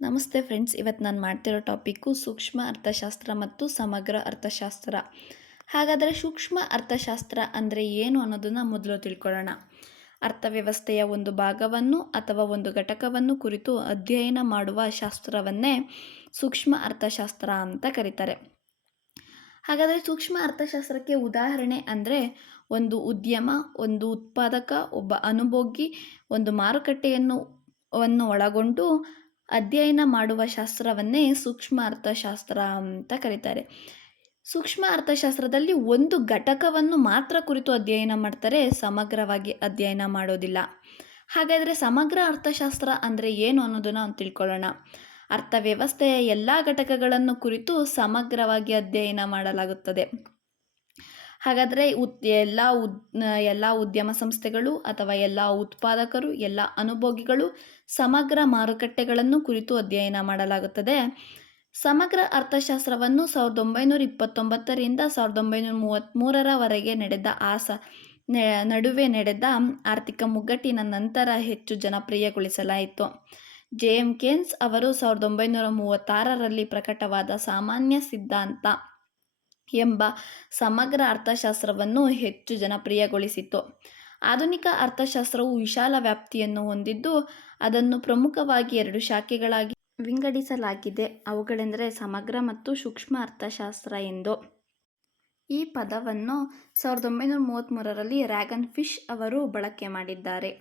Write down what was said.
ನಮಸ್ತೆ ಫ್ರೆಂಡ್ಸ್, ಇವತ್ತು ನಾನು ಮಾಡ್ತಿರೋ ಟಾಪಿಕ್ಕು ಸೂಕ್ಷ್ಮ ಅರ್ಥಶಾಸ್ತ್ರ ಮತ್ತು ಸಮಗ್ರ ಅರ್ಥಶಾಸ್ತ್ರ. ಹಾಗಾದರೆ ಸೂಕ್ಷ್ಮ ಅರ್ಥಶಾಸ್ತ್ರ ಅಂದರೆ ಏನು ಅನ್ನೋದನ್ನು ಮೊದಲು ತಿಳ್ಕೊಳ್ಳೋಣ. ಅರ್ಥವ್ಯವಸ್ಥೆಯ ಒಂದು ಭಾಗವನ್ನು ಅಥವಾ ಒಂದು ಘಟಕವನ್ನು ಕುರಿತು ಅಧ್ಯಯನ ಮಾಡುವ ಶಾಸ್ತ್ರವನ್ನೇ ಸೂಕ್ಷ್ಮ ಅರ್ಥಶಾಸ್ತ್ರ ಅಂತ ಕರೀತಾರೆ. ಹಾಗಾದರೆ ಸೂಕ್ಷ್ಮ ಅರ್ಥಶಾಸ್ತ್ರಕ್ಕೆ ಉದಾಹರಣೆ ಅಂದರೆ ಒಂದು ಉದ್ಯಮ, ಒಂದು ಉತ್ಪಾದಕ, ಒಬ್ಬ ಅನುಭೋಗಿ, ಒಂದು ಮಾರುಕಟ್ಟೆಯನ್ನು ಒಳಗೊಂಡು ಅಧ್ಯಯನ ಮಾಡುವ ಶಾಸ್ತ್ರವನ್ನೇ ಸೂಕ್ಷ್ಮ ಅರ್ಥಶಾಸ್ತ್ರ ಅಂತ ಕರೀತಾರೆ. ಸೂಕ್ಷ್ಮ ಅರ್ಥಶಾಸ್ತ್ರದಲ್ಲಿ ಒಂದು ಘಟಕವನ್ನು ಮಾತ್ರ ಕುರಿತು ಅಧ್ಯಯನ ಮಾಡ್ತಾರೆ, ಸಮಗ್ರವಾಗಿ ಅಧ್ಯಯನ ಮಾಡೋದಿಲ್ಲ. ಹಾಗಾದರೆ ಸಮಗ್ರ ಅರ್ಥಶಾಸ್ತ್ರ ಅಂದರೆ ಏನು ಅನ್ನೋದನ್ನು ನಾವು ತಿಳ್ಕೊಳ್ಳೋಣ. ಅರ್ಥವ್ಯವಸ್ಥೆಯ ಎಲ್ಲ ಘಟಕಗಳನ್ನು ಕುರಿತು ಸಮಗ್ರವಾಗಿ ಅಧ್ಯಯನ ಮಾಡಲಾಗುತ್ತದೆ. ಹಾಗಾದರೆ ಎಲ್ಲ ಉದ್ಯಮ ಸಂಸ್ಥೆಗಳು ಅಥವಾ ಎಲ್ಲ ಉತ್ಪಾದಕರು, ಎಲ್ಲ ಅನುಭೋಗಿಗಳು, ಸಮಗ್ರ ಮಾರುಕಟ್ಟೆಗಳನ್ನು ಕುರಿತು ಅಧ್ಯಯನ ಮಾಡಲಾಗುತ್ತದೆ. ಸಮಗ್ರ ಅರ್ಥಶಾಸ್ತ್ರವನ್ನು 1929ರಿಂದ 1933ರವರೆಗೆ ನಡುವೆ ನಡೆದ ಆರ್ಥಿಕ ಮುಗ್ಗಟ್ಟಿನ ನಂತರ ಹೆಚ್ಚು ಜನಪ್ರಿಯಗೊಳಿಸಲಾಯಿತು. ಜೆ.ಎಂ. ಕೇನ್ಸ್ ಅವರು 1936ರಲ್ಲಿ ಪ್ರಕಟವಾದ ಸಾಮಾನ್ಯ ಸಿದ್ಧಾಂತ ಎಂಬ ಸಮಗ್ರ ಅರ್ಥಶಾಸ್ತ್ರವನ್ನು ಹೆಚ್ಚು ಜನಪ್ರಿಯಗೊಳಿಸಿತು. ಆಧುನಿಕ ಅರ್ಥಶಾಸ್ತ್ರವು ವಿಶಾಲ ವ್ಯಾಪ್ತಿಯನ್ನು ಹೊಂದಿದ್ದು, ಅದನ್ನು ಪ್ರಮುಖವಾಗಿ 2 ಶಾಖೆಗಳಾಗಿ ವಿಂಗಡಿಸಲಾಗಿದೆ. ಅವುಗಳೆಂದರೆ ಸಮಗ್ರ ಮತ್ತು ಸೂಕ್ಷ್ಮ ಅರ್ಥಶಾಸ್ತ್ರ ಎಂದು. ಈ ಪದವನ್ನು 1933ರಲ್ಲಿ ರ್ಯಾಗನ್ ಫಿಶ್ ಅವರು ಬಳಕೆ ಮಾಡಿದ್ದಾರೆ.